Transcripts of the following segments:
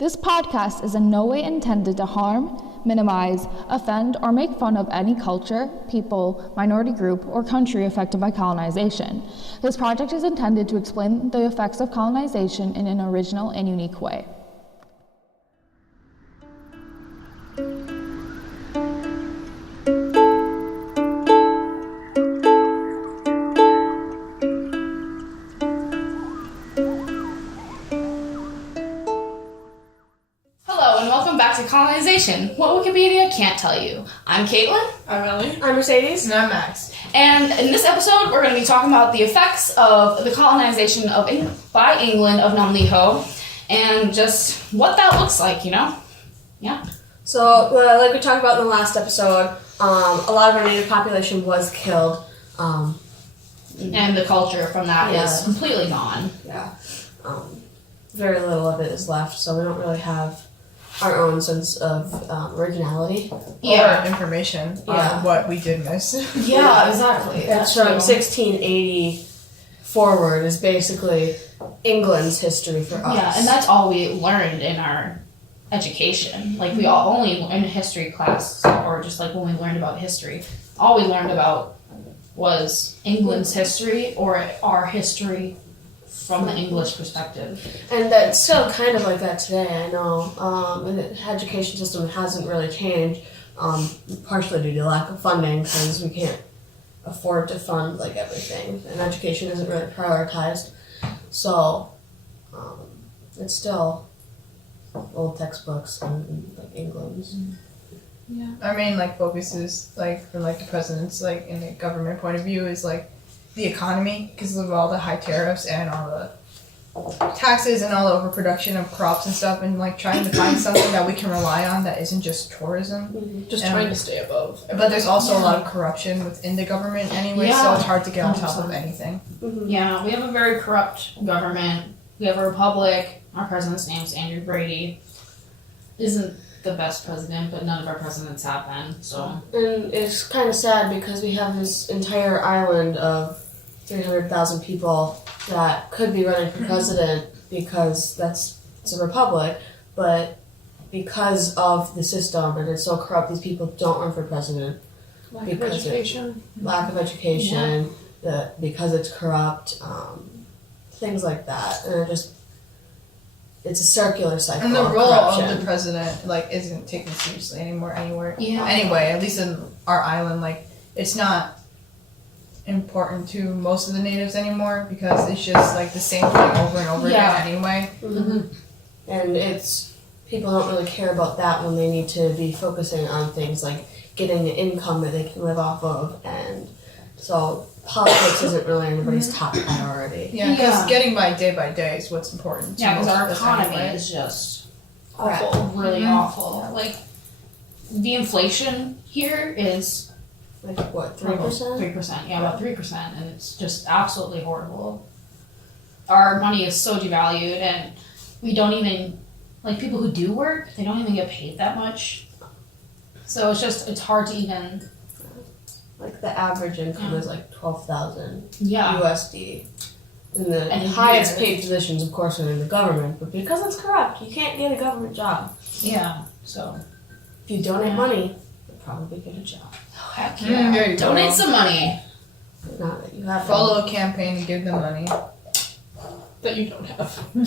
This podcast is in no way intended to harm, minimize, offend, or make fun of any culture, people, minority group, or country affected by colonization. This project is intended to explain the effects of colonization in an original and unique way. Colonization, what Wikipedia can't tell you. I'm Caitlynn. I'm Ellie. I'm Mercedes. And I'm Max. And in this episode, we're going to be talking about the effects of the colonization by England of Namlyho and just what that looks like, you know? Yeah. So, like we talked about in the last episode, a lot of our native population was killed. And the culture from that is completely gone. Yeah. Very little of it is left, so we don't really have our own sense of originality. Or information on what we did miss. Yeah, exactly. It's from 1680 forward is basically England's history for us. Yeah, and that's all we learned in our education. Like, we all only in history class, or just like when we learned about history, all we learned about was England's history or our history from the English perspective. And that's still kind of like that today, I know. The education system hasn't really changed, partially due to lack of funding, because we can't afford to fund like everything, and education isn't really prioritized. So, it's still old textbooks and like England's. Yeah. Our main focuses from the president's in the government point of view is the economy, because of all the high tariffs and all the taxes and all the overproduction of crops and stuff, and trying to find something that we can rely on that isn't just tourism. Mm-hmm. Just trying to stay above everything. But there's also a lot of corruption within the government anyway, so it's hard to get on top of anything. Mm-hmm. Yeah, we have a very corrupt government. We have a republic. Our president's name's Andrew Brady. Isn't the best president, but none of our presidents have been, so. And it's kind of sad because we have this entire island of 300,000 people that could be running for president because it's a republic, but because of the system and it's so corrupt, these people don't run for president. Lack of education. Because it's corrupt, things like that. And it's a circular cycle. And the of role corruption. of the president isn't taken seriously anymore anywhere. Yeah. Anyway, at least in our island, it's not important to most of the natives anymore because it's just the same thing over and over again anyway. Mm-hmm. And people don't really care about that when they need to be focusing on things like getting an income that they can live off of, and so politics isn't really anybody's top priority. Yeah, because getting by day is what's important. Yeah, because our economy is just awful, really awful. The inflation here is what, 3%? 3%, yeah, about 3%, and it's just absolutely horrible. Our money is so devalued, and we don't even, people who do work, they don't even get paid that much. So it's hard to even. The average income is $12,000 USD. USD. And the highest paid positions, of course, are in the government, but because it's corrupt, you can't get a government job. Yeah, so. If you donate money, you'll probably get a job. Oh, heck yeah. Donate some money. Not that you have Follow a campaign and give them money. that you don't have. And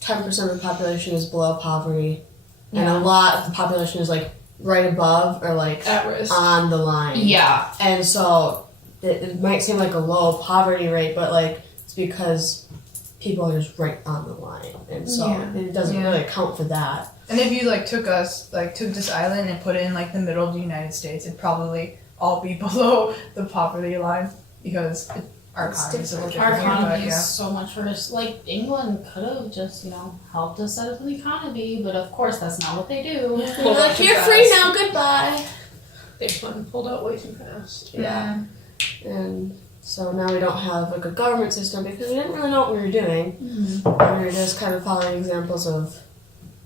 10% of the population is below poverty, and a lot of the population is right above or at risk, on the line. Yeah. And so it might seem like a low poverty rate, but it's because people are just right on the line, and so it doesn't really account for that. And if you took this island and put it in the middle of the United States, it'd probably all be below the poverty line because our economy is a little different. Our economy is so much worse. England could have just, helped us set up the economy, but of course that's not what they do. You're free now, goodbye. They pulled out way too fast. Yeah. And so now we don't have a government system because we didn't really know what we were doing. Mm-hmm. And we were just kind of following examples of,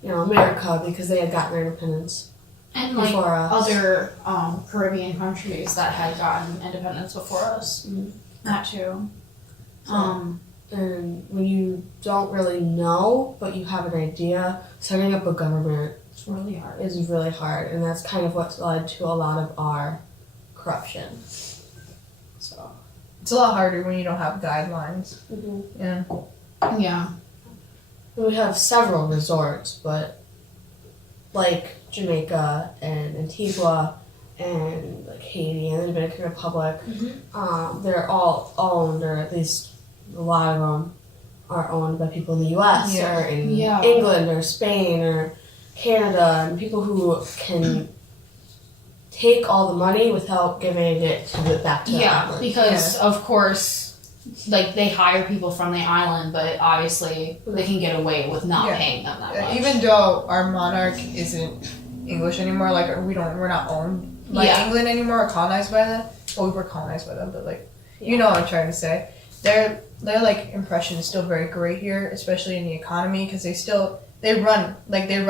America because they had gotten their independence. And before us. Other Caribbean countries that had gotten independence before us. Mm-hmm. That too. And when you don't really know, but you have an idea, setting up a government It's really hard. is really hard, and that's kind of what's led to a lot of our corruption. So. It's a lot harder when you don't have guidelines. Yeah. Yeah. We have several resorts, but like Jamaica and Antigua and like Haiti and the Dominican Republic, they're all owned, or at least a lot of them are owned by people in the U.S. Yeah. or in Yeah. England or Spain or Canada, and people who can take all the money without giving it back to the Yeah, island. because of course, like they hire people from the island, but obviously they can get away with not Yeah. paying them that much. Even though our monarch isn't English anymore, like we're not owned by Yeah. England anymore or colonized by them. Well, we were colonized by them, but like you know what I'm trying to say. Their like impression is still very great here, especially in the economy, because they run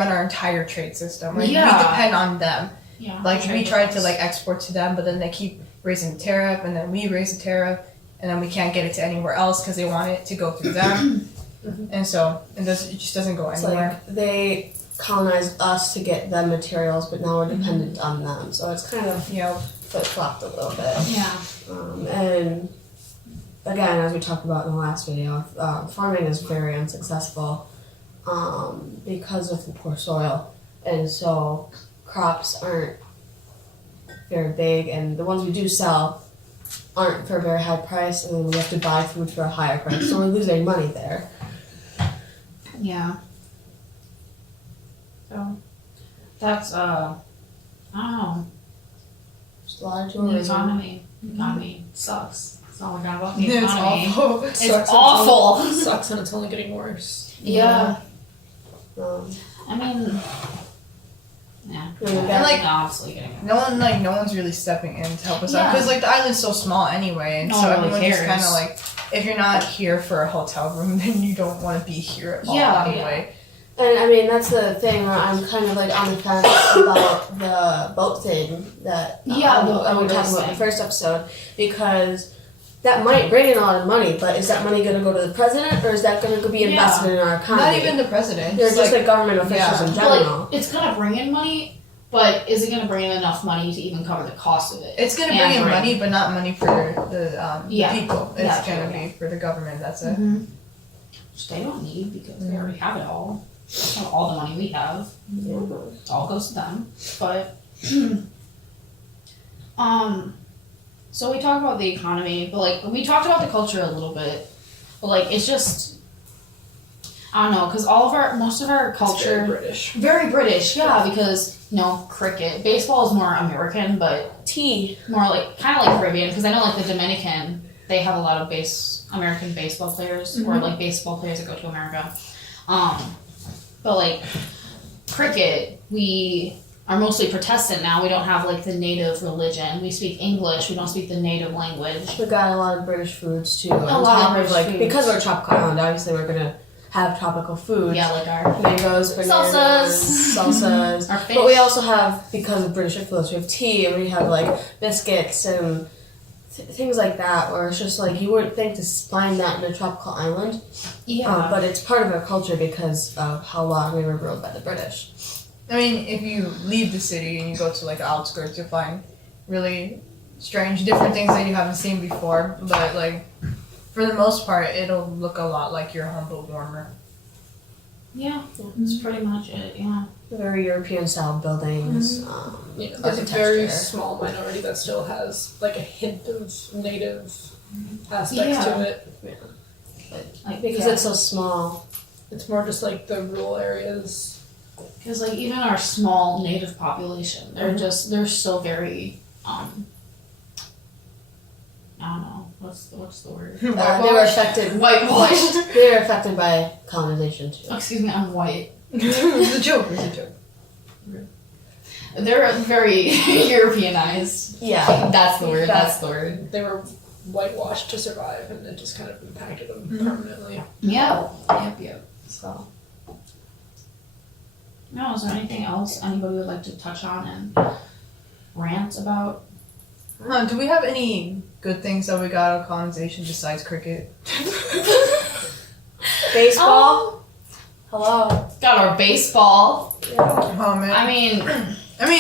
our entire trade system. Like Yeah. we depend on them. Yeah, Like we trade try to laws. like export to them, but then they keep raising the tariff, and then we raise the tariff, and then we can't get it to anywhere else because they want it to go through them. And so it just doesn't go It's anywhere. like they colonized us to get them materials, but now we're dependent on them. So it's kind of flip-flopped a little bit. Yeah. And again, as we talked about in the last video, farming is very unsuccessful because of the poor soil. And so crops aren't very big, and the ones we do sell aren't for a very high price, and then we have to buy food for a higher price. So we're losing money there. Yeah. So that's I don't know. Just a lot of The tourism. economy sucks. That's all I got about the It's economy. awful. It's awful. Sucks and it's only getting worse. Yeah. Um, I mean, yeah. And, like, obviously getting it. No one's really stepping in to help us out Yeah. because like the island's so small anyway, and No so one really everyone just cares. kind of like, if you're not here for a hotel room, then you don't want to be here at all Yeah, anyway. And I mean, that's the thing where I'm kind of like on the fence about the boat thing that Yeah, the we boat talked about in thing. the first episode, because that might bring in a lot of money, but is that money going to go to the president, or is that going to be invested in our economy? Not even the president. They're just like government officials yeah. in But, general. like, it's gonna bring in money, but is it gonna bring in enough money to even cover the cost of it? It's gonna And bring in bring- money, but not money for the Yeah. people. It's Yeah, gonna true, be for the government. That's it. Which they don't need because they already have it all. They have all the money we have. It all goes to them. But so we talk about the economy, but like we talked about the culture a little bit. But like it's just I don't know, because most of our It's culture very British. very British, yeah, because cricket. Baseball is more American, but Tea. more like kind of like Caribbean, because I know like the Dominican, they have a lot of American baseball players or like baseball players that go to America. But like cricket, we are mostly Protestant now. We don't have like the native religion. We speak English. We don't speak the native language. We got a lot of British foods too. A lot of British like foods. because we're a tropical island, obviously we're gonna have tropical foods. Yeah, like our Mangoes, bananas, salsas. Our fish. But we also have, because of British influence, we have tea, and we have like biscuits and things like that, where it's just like you wouldn't think to find that in a tropical island. Yeah. But it's part of our culture because of how long we were ruled by the British. I mean, if you leave the city and you go to like outskirts, you'll find really strange, different things that you haven't seen before. But like, for the most part, it'll look a lot like your home but warmer. Yeah, that's pretty much it. Yeah. Very European style buildings. Yeah, there's a very architecture. small minority that still has like a hint of native aspects to it. Like Because it's so small. It's more just like the rural areas. Because like even our small native population, they're still very I don't know what's the word. They were affected. Whitewashed. They were affected by colonization too. Excuse me, I'm white. It's a joke. It's a joke. They're very Europeanized. Yeah. That's the word. That's the word. They were whitewashed to survive, and it just kind of impacted them permanently. Yeah. Yep. So. No, is there anything else anybody would like to touch on and rant about? Do we have any good things that we got out of colonization besides cricket? Baseball. Hello. Got our baseball. Yeah. Oh man. I mean,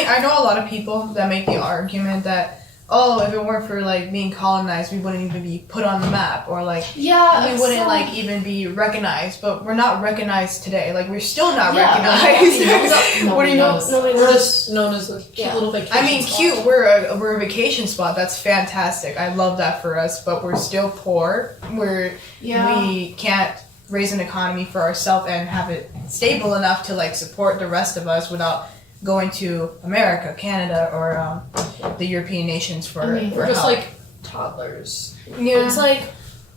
I know a lot of people that make the argument that, oh, if it weren't for like being colonized, we wouldn't even be put on the map, or like yeah, we wouldn't like even be recognized. But we're not recognized today. Like we're still not Yeah, recognized. What do you know? Nobody We're knows. just known as a cute Yeah. little vacation I mean, spot. cute. We're a vacation spot. That's fantastic. I love that for us. But we're still poor. We can't raise an economy for ourselves and have it stable enough to like support the rest of us without going to America, Canada, or the European nations for We're just help. like toddlers. It's like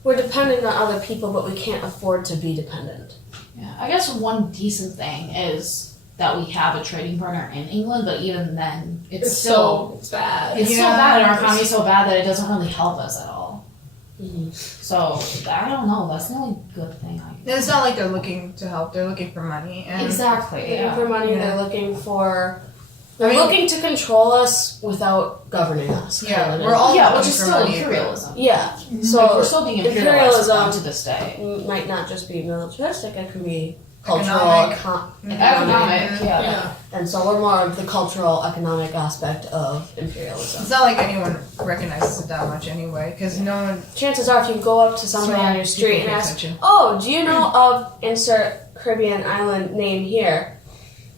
we're dependent on other people, but we can't afford to be dependent. Yeah, I guess one decent thing is that we have a trading partner in England, but even then, it's still it's bad. it's so Yeah. bad, and our economy's so bad that it doesn't really help us at all. Mm-hmm. So I don't know. That's the only good thing I. It's not like they're looking to help. They're looking for money. And Exactly. Looking Yeah. for money, Yeah. they're looking for. I They're mean- looking to control us without governing us. Yeah, kind of. we're all Yeah, looking which is for still money. imperialism. Yeah. Like, So we're still being imperialized imperialism to this day. might not just be militaristic; it can be cultural, Economic. Economic. Yeah. Yeah. and so we're more of the cultural, economic aspect of imperialism. It's not like anyone recognizes it that much anyway, because no one. Chances are, if you go up to somebody on your street and people pay ask, attention. "Oh, do you know of insert Caribbean island name here?"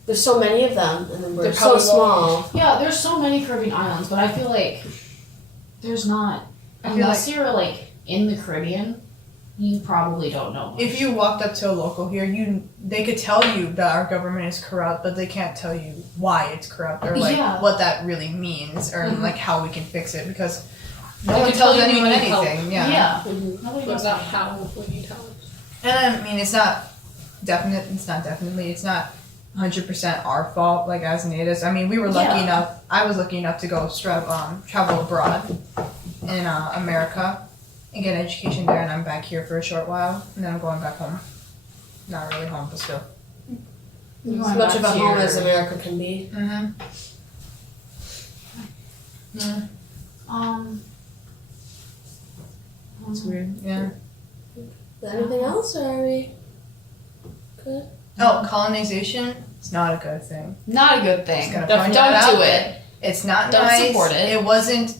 There's so many of them, and then we're They're so probably small. Yeah, there's so many Caribbean islands, but I feel like there's not I feel unless you're like in the Caribbean, you probably don't know. Much. If you walked up to a local here, they could tell you that our government is corrupt, but they can't tell you why it's corrupt or like Yeah. what that really means or like how we can fix it, because no They one could tell tells you we anyone need help. anything. yeah, Mhm. nobody But knows. not how we need help. And I mean, it's not 100% our fault, like as natives. I mean, we were lucky Yeah. enough. I was lucky enough to go travel abroad in America and get an education there, and I'm back here for a short while, and then I'm going back home. Not really home, but still. You're As going much back of a to home your- as America can be. Mm-hmm. Yeah, it's weird. Yeah. Is there anything else, or are we good? Oh, colonization. It's not a good thing. Not a good Just thing. gonna Don't point that out do there. it. It's not Don't nice. support it. It wasn't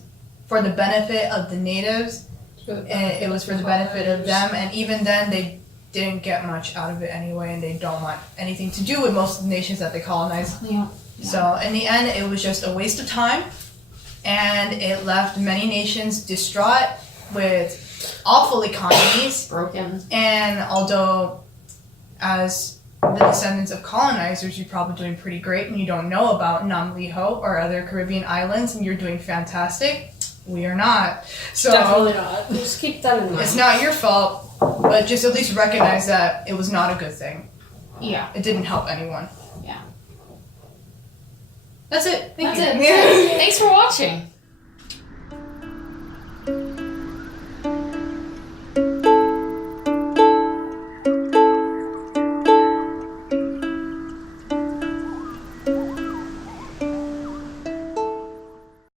for the benefit of the natives. And it was for the benefit of them, and even then they didn't get much out of it anyway, and they don't want anything to do with most of the nations that they colonized. Yeah. So in the end, it was just a waste of time, and it left many nations distraught with awful economies. Broken. And although as the descendants of colonizers, you're probably doing pretty great, and you don't know about Namlyho or other Caribbean islands, and you're doing fantastic, we are not. So Definitely not. Just keep that in mind. it's not your fault, but just at least recognize that it was not a good thing. Yeah. It didn't help anyone. Yeah. That's it. Thank That's you. it. Thanks for watching.